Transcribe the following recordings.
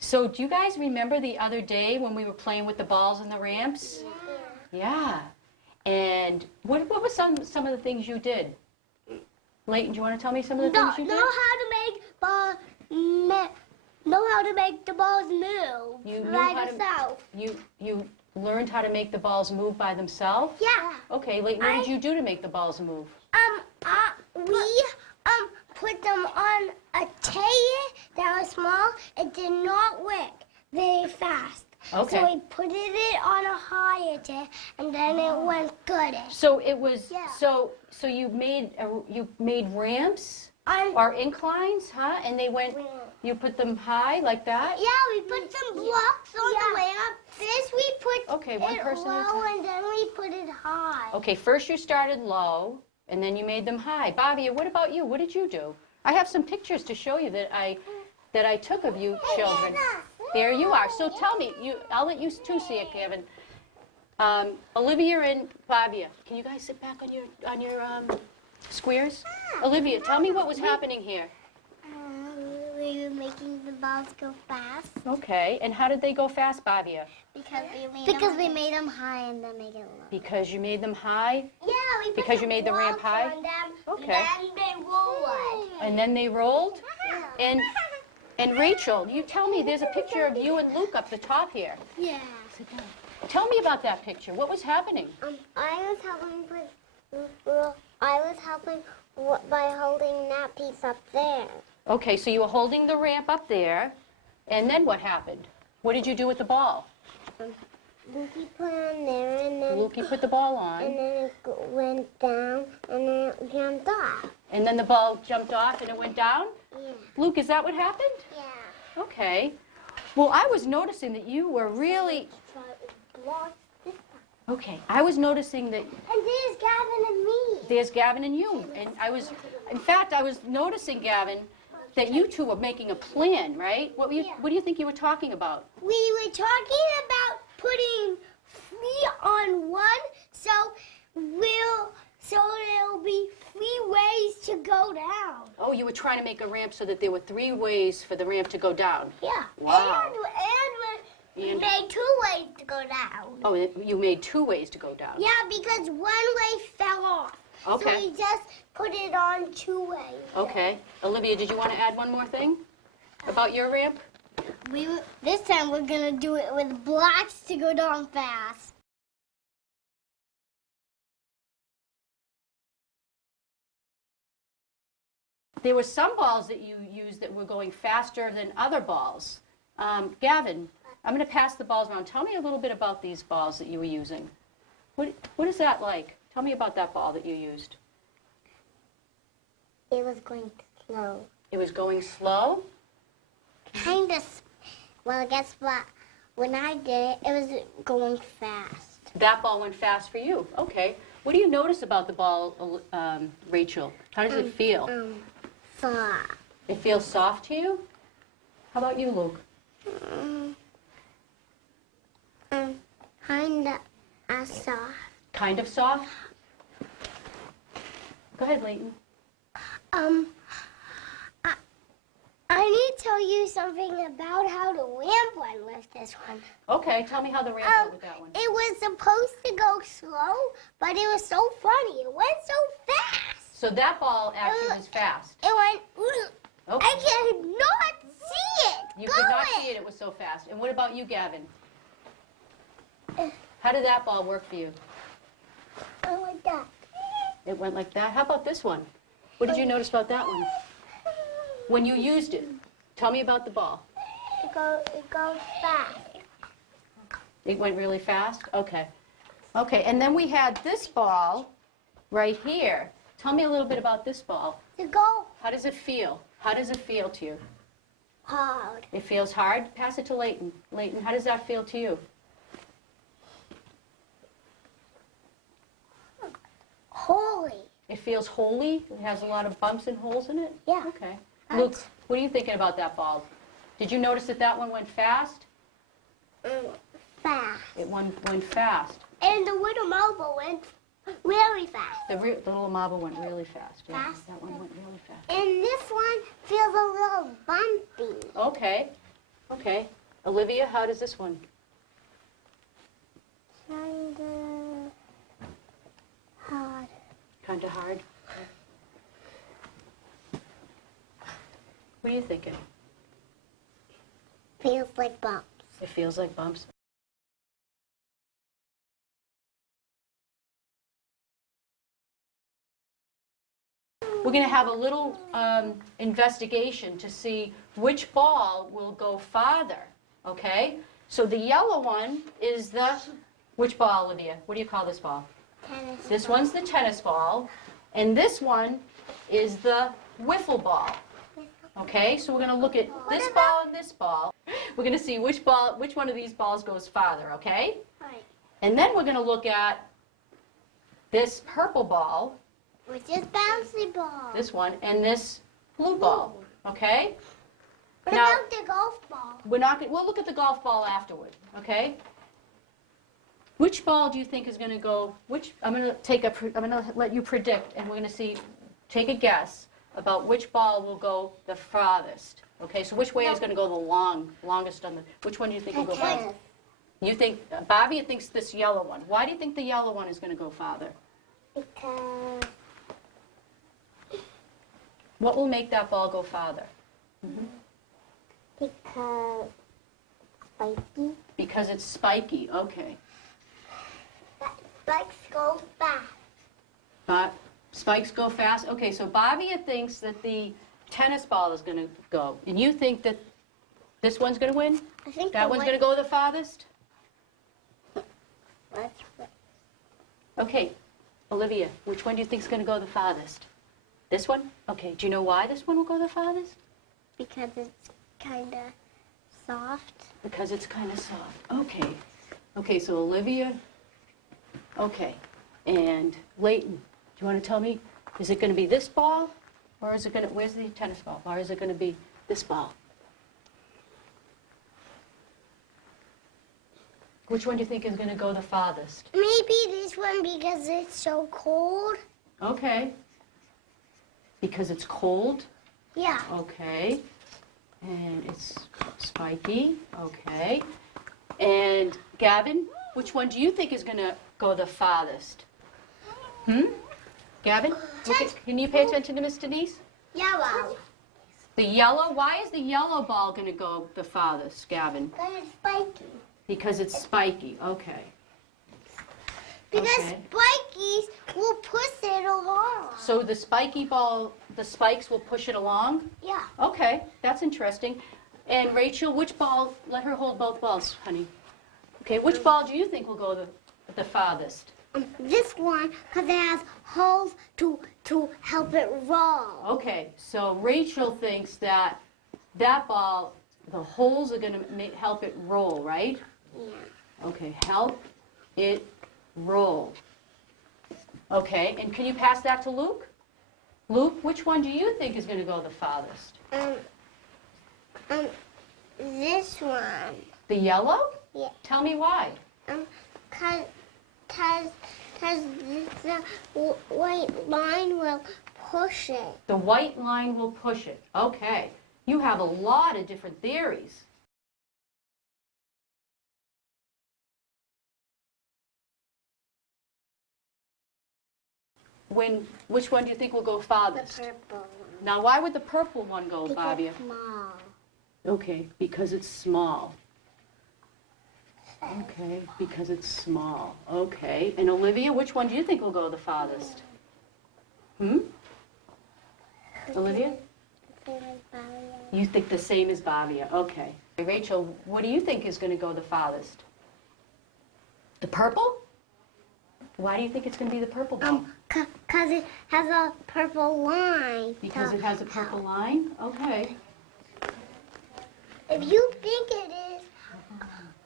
So do you guys remember the other day when we were playing with the balls and the ramps? Yeah. And what were some of the things you did? Layton, do you want to tell me some of the things you did? Know how to make the balls move You knew by how themselves. You learned how to make the balls move by themselves? Yeah. Okay, Layton, what did you do to make the balls move? We put them on a table that was small. It did not work very fast. Okay. So we put it on a higher table, and then it went good. So it was Yeah. so you made ramps or inclines, huh? And they went. You put them high like that. Yeah, we put some blocks on the ramp. First we put one it person at a low, time. and then we put it high. Okay, first you started low, and then you made them high. Bobby, what about you? What did you do? I have some pictures to show you that I took of you children. There you are. So tell me, I'll let you two see it, Kevin. Olivia and Fabia, can you guys sit back on your squares? Olivia, tell me what was happening here. We were making the balls go fast. Okay, and how did they go fast, Fabia? Because we made them high and then make it low. Because you made them high, Yeah, we put Because you made the ramp blocks high? on them, Okay. and then they rolled. and then they rolled. Yeah. And Rachel, you tell me, there's a picture of you and Luke up the top here. Yeah. Tell me about that picture. What was happening? I was helping by holding that piece up there. Okay, so you were holding the ramp up there, and then what happened? What did you do with the ball? Lukey put on there, and then Lukey put the ball on, and then it went down, and then it jumped off. and then the ball jumped off and it went down? Yeah. Luke, is that what happened? Yeah. Okay. Well, I was noticing that you were really... Okay, I was noticing that And there's Gavin and me. there's Gavin and you, and in fact, I was noticing, Gavin, that you two were making a plan, right? What do you think you were talking about? We were talking about putting 3 on 1, so there'll be 3 ways to go down. Oh, you were trying to make a ramp so that there were 3 ways for the ramp to go down. Yeah. Wow. And we And- made 2 ways to go down. Oh, you made 2 ways to go down. Yeah, because 1 way fell off. Okay. So we just put it on 2 ways. Okay. Olivia, did you want to add one more thing about your ramp? This time we're gonna do it with blocks to go down fast. There were some balls that you used that were going faster than other balls. Gavin, I'm going to pass the balls around. Tell me a little bit about these balls that you were using. What is that like? Tell me about that ball that you used. It was going slow. It was going slow? Kind of. Well, guess what? When I did it, it was going fast. That ball went fast for you. Okay. What do you notice about the ball, Rachel? How does it feel? Soft. It feels soft to you? How about you, Luke? Kind of soft. Kind of soft? Go ahead, Layton. I need to tell you something about how the ramp went with this one. Okay, tell me how the ramp went with that one. It was supposed to go slow, but it was so funny. It went so fast. So that ball actually was fast. It went, Okay. I cannot see it. You could not see it, it was so fast. And what about you, Gavin? How did that ball work for you? Like that. It went like that? How about this one? What did you notice about that one? When you used it, tell me about the ball. It goes fast. It went really fast? Okay. Okay, and then we had this ball right here. Tell me a little bit about this ball. To go How does it feel? How does it feel to you? hard. It feels hard? Pass it to Layton. Layton, how does that feel to you? Holy. It feels holy? It has a lot of bumps and holes in it? Yeah. Okay. Luke, what are you thinking about that ball? Did you notice that that one went fast? Fast. It went fast. And the little mobile went really fast. The little marble went really fast. Yeah, Fast. that one went really fast. And this one feels a little bumpy. Okay. Okay. Olivia, how does this one? Kinda hard. Kind of hard? What are you thinking? Feels like bumps. It feels like bumps. We're going to have a little investigation to see which ball will go farther, okay? So the yellow one is the, which ball, Olivia? What do you call this ball? Tennis This ball. one's the tennis ball, and this one is the wiffle ball. Okay, so we're going to look at this ball and this ball. We're going to see which one of these balls goes farther, okay? Right. And then we're going to look at this purple ball, Which is bouncy ball. this one, and this blue ball, okay? What Now- about the golf ball? We'll look at the golf ball afterward, okay? Which ball do you think is going to go, I'm going to let you predict, and we're going to see, take a guess about which ball will go the farthest. Okay, so which way is going to go the longest on the, which one do you think will go farthest? You think, Bobby thinks this yellow one. Why do you think the yellow one is going to go farther? Because What will make that ball go farther? because spiky. Because it's spiky, okay. Spikes go fast. But spikes go fast? Okay, so Bobby thinks that the tennis ball is going to go. And you think that this one's going to win? I think That one's going to go the farthest? That's right. Okay, Olivia, which one do you think is going to go the farthest? This one? Okay, do you know why this one will go the farthest? Because it's kind of soft. Because it's kind of soft. Okay. Okay, so Olivia, okay. And Leighton, do you want to tell me, is it going to be this ball? Or is it going to, where's the tennis ball? Or is it going to be this ball? Which one do you think is going to go the farthest? Maybe this one because it's so cold. Okay. Because it's cold? Yeah. Okay. And it's spiky. Okay. And Gavin, which one do you think is going to go the farthest? Gavin, can you pay attention to Miss Denise? Yellow. The yellow, why is the yellow ball going to go the farthest, Gavin? Because it's spiky. Because it's spiky. Okay. Because Okay. spikies will push it along. So the spiky ball, the spikes will push it along? Yeah. Okay, that's interesting. And Rachel, which ball, let her hold both balls, honey. Okay, which ball do you think will go the farthest? This one, because it has holes to help it roll. Okay, so Rachel thinks that that ball, the holes are going to help it roll, right? Yeah. Okay, help it roll. Okay, and can you pass that to Luke? Luke, which one do you think is going to go the farthest? This one. The yellow? Yeah. Tell me why. Cause the white line will push it. The white line will push it. Okay. You have a lot of different theories. Which one do you think will go The farthest? purple one. Now, why would the purple one go, Because Bobby? it's small. Okay, because it's small. Okay, because it's small. Okay. And Olivia, which one do you think will go the farthest? Olivia? You think the same as Bobia. Okay. Rachel, what do you think is going to go the farthest? The purple? Why do you think it's going to be the purple ball? Cause it has a purple line. Because it has a purple line? Okay. If you think it is,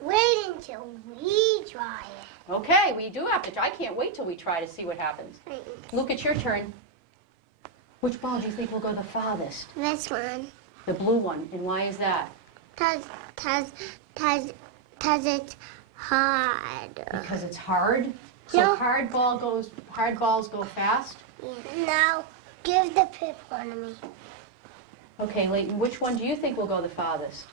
wait until we try it. Okay, we do have to try. I can't wait till we try to see what happens. Luke, it's your turn. Which ball do you think will go the farthest? This one. The blue one. And why is that? Cause it's hard. Because it's hard? So No. hard balls go fast? Now, give the purple one to me. Okay, Leighton, which one do you think will go the farthest?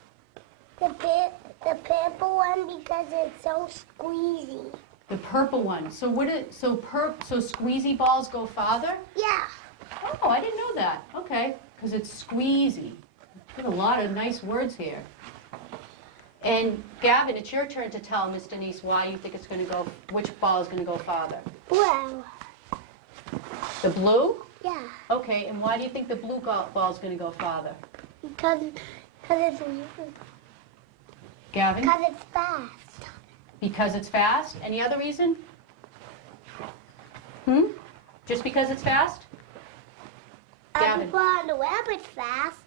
The purple one because it's so squeezy. The purple one. So so squeezy balls go farther? Yeah. Oh, I didn't know that. Okay, because it's squeezy. Put a lot of nice words here. And Gavin, it's your turn to tell Miss Denise why you think it's going to go, which ball is going to go farther. Well, The blue? yeah. Okay, and why do you think the blue ball is going to go farther? Because Gavin? it's fast. Because it's fast? Any other reason? Just because it's fast? Gavin. If you put on the web, it's fast.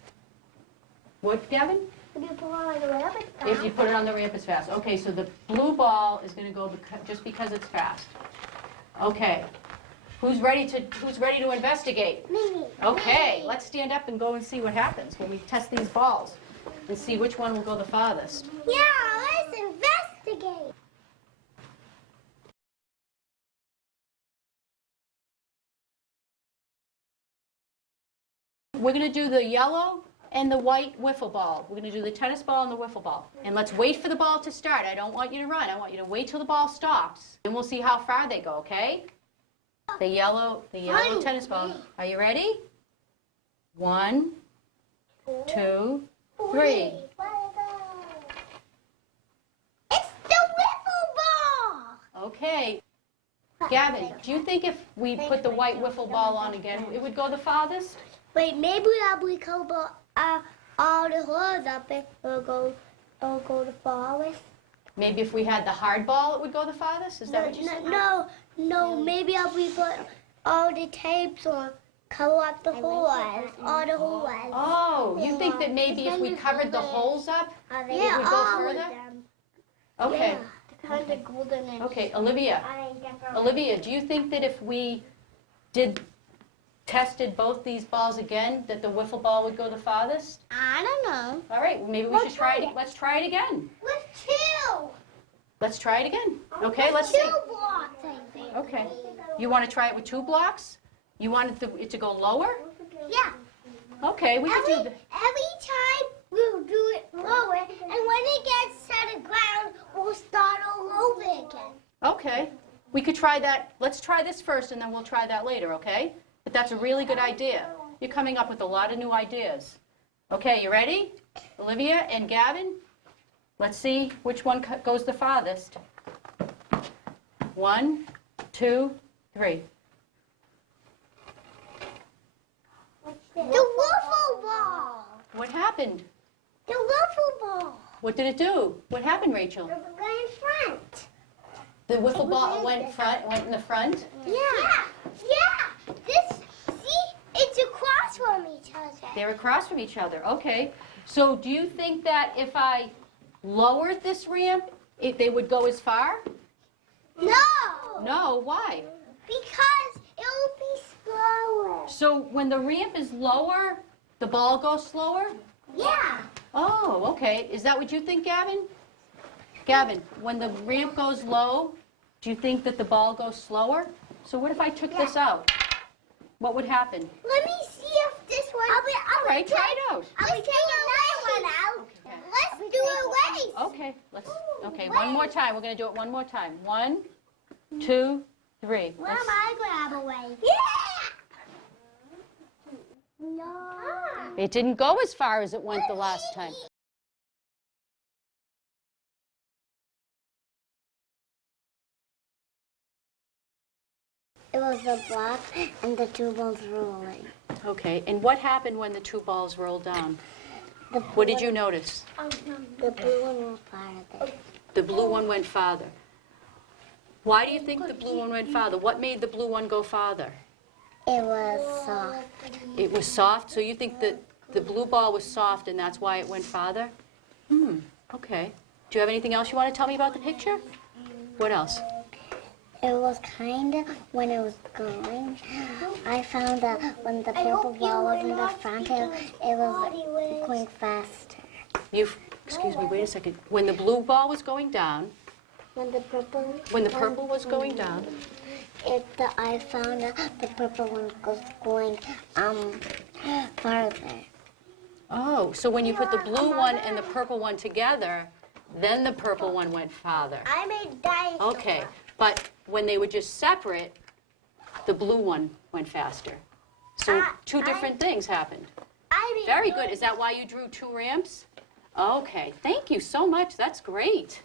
What, Gavin? If you put on the web, it's fast. If you put it on the ramp, it's fast. Okay, so the blue ball is going to go just because it's fast. Okay. Who's ready to investigate? Me. Okay, let's stand up and go and see what happens when we test these balls and see which one will go the farthest. Yeah, let's investigate. We're going to do the yellow and the white wiffle ball. We're going to do the tennis ball and the wiffle ball. And let's wait for the ball to start. I don't want you to run. I want you to wait till the ball stops. And we'll see how far they go, okay? The yellow tennis ball. Are you ready? 1, 2, 3. It's the wiffle ball. Okay. Gavin, do you think if we put the white wiffle ball on again, it would go the farthest? Wait, maybe we cover all the holes up and it'll go the farthest. Maybe if we had the hard ball, it would go the farthest? Is that what you said? No, maybe if we put all the tapes on, cover up the holes, all the holes. Oh, you think that maybe if we covered the holes up, it would go further? Okay. Kind of golden and Okay, Olivia. Olivia, do you think that if we tested both these balls again, that the wiffle ball would go the farthest? I don't know. All right, well, maybe we should try it. Let's try it again. With two. Let's try it again. Okay, let's see. 2 blocks, I think. Okay. You want to try it with 2 blocks? You want it to go lower? Yeah. Okay, we can do that. Every time we'll do it lower, and when it gets to the ground, we'll start all over again. Okay. We could try that. Let's try this first, and then we'll try that later, okay? But that's a really good idea. You're coming up with a lot of new ideas. Okay, you ready? Olivia and Gavin? Let's see which one goes the farthest. 1, 2, 3. The wiffle ball. What happened? The wiffle ball. What did it do? What happened, Rachel? We're going front. The wiffle ball went in the front? Yeah. It's across from each other. They're across from each other. Okay. So do you think that if I lowered this ramp, they would go as far? No. No. Why? Because it will be slower. So when the ramp is lower, the ball goes slower? Yeah. Oh, okay. Is that what you think, Gavin? Gavin, when the ramp goes low, do you think that the ball goes slower? So what if I took this out? What would happen? Let me see if this one. All right, try it out. I'll take another one out. Okay. Let's do a race. Okay, okay, one more time. We're going to do it one more time. 1, 2, 3. Where am I grab away? Yeah. No. It didn't go as far as it went the last time. It was the block and the 2 balls rolling. Okay, and what happened when the 2 balls rolled down? What did you notice? The blue one was part of it. The blue one went farther. Why do you think the blue one went farther? What made the blue one go farther? It was soft. It was soft, so you think that the blue ball was soft and that's why it went farther? Okay. Do you have anything else you want to tell me about the picture? What else? It was kind of, when it was going, I found that when the purple ball was in the front, it was going faster. Excuse me, wait a second. When the blue ball was going down, When the purple was going down, I found that the purple one was going farther. Oh, so when you put the blue one and the purple one together, then the purple one went farther. I made dinosaur. Okay, but when they were just separate, the blue one went faster. So two different things happened. Very good. Is that why you drew 2 ramps? Okay, thank you so much. That's great.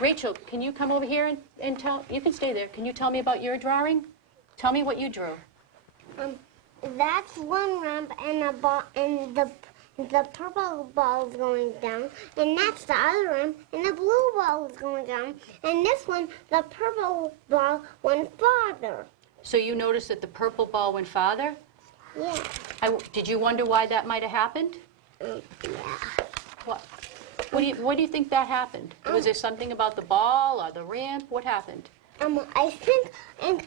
Rachel, can you come over here and tell, you can stay there. Can you tell me about your drawing? Tell me what you drew. That's one ramp and a ball, and the purple ball is going down, and that's the other ramp, and the blue ball is going down, and this one, the purple ball went farther. So you noticed that the purple ball went farther? Yeah. Did you wonder why that might have happened? Yeah. What do you think that happened? Was there something about the ball or the ramp? What happened? I think and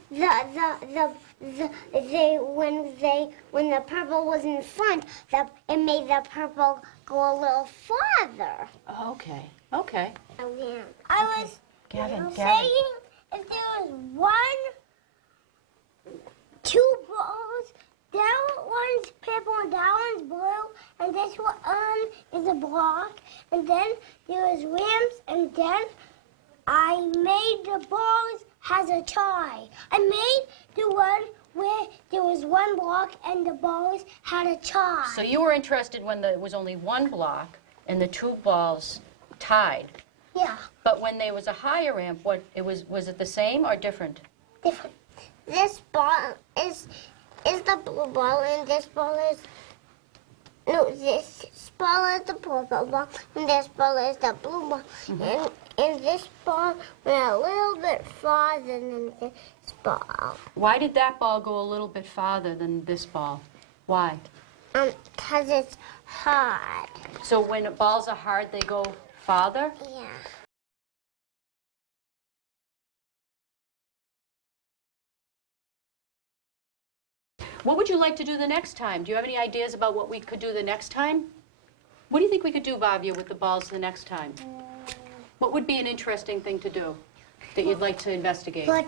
when the purple was in front, it made the purple go a little farther. Okay, okay. Yeah. I was Gavin, saying if there was 2 balls, that one's purple and that one's blue, and this one is a block, and then there was ramps, and then I made the balls has a tie. I made the one where there was 1 block and the balls had a tie. So you were interested when there was only 1 block and the 2 balls tied. Yeah, But when there was a higher ramp, was it the same or different? different. This ball is the blue ball, and this ball is this ball is the purple ball, and this ball is the blue ball, and this ball went a little bit farther than this ball. Why did that ball go a little bit farther than this ball? Why? 'Cause it's hard. So when balls are hard, they go farther? Yeah. What would you like to do the next time? Do you have any ideas about what we could do the next time? What do you think we could do, Bhavya, with the balls the next time? What would be an interesting thing to do that you'd like to investigate? Put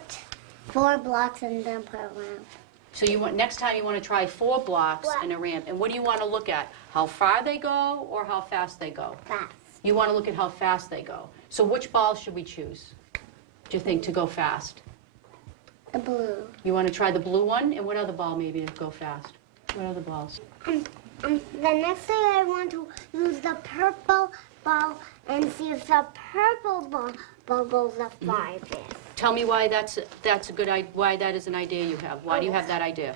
4 blocks and then put a ramp. So next time you want to try 4 blocks and a ramp. And what do you want to look at? How far they go or how fast they go? Fast. You want to look at how fast they go. So which ball should we choose, do you think, to go fast? The blue. You want to try the blue one? And what other ball maybe to go fast? What other balls? The next thing I want to use the purple ball and see if the purple ball goes the farthest. Tell me why that's a good idea. Why that is an idea you have. Why do you have that idea?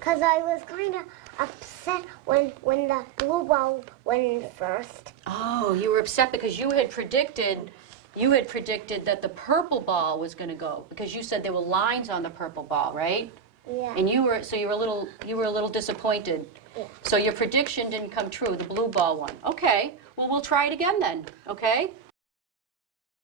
Cause I was kind of upset when the blue ball went in first. Oh, you were upset because you had predicted that the purple ball was going to go because you said there were lines on the purple ball, right? Yeah. And you were a little disappointed. Yeah. So your prediction didn't come true, the blue ball one. Okay. Well, we'll try it again then. Okay?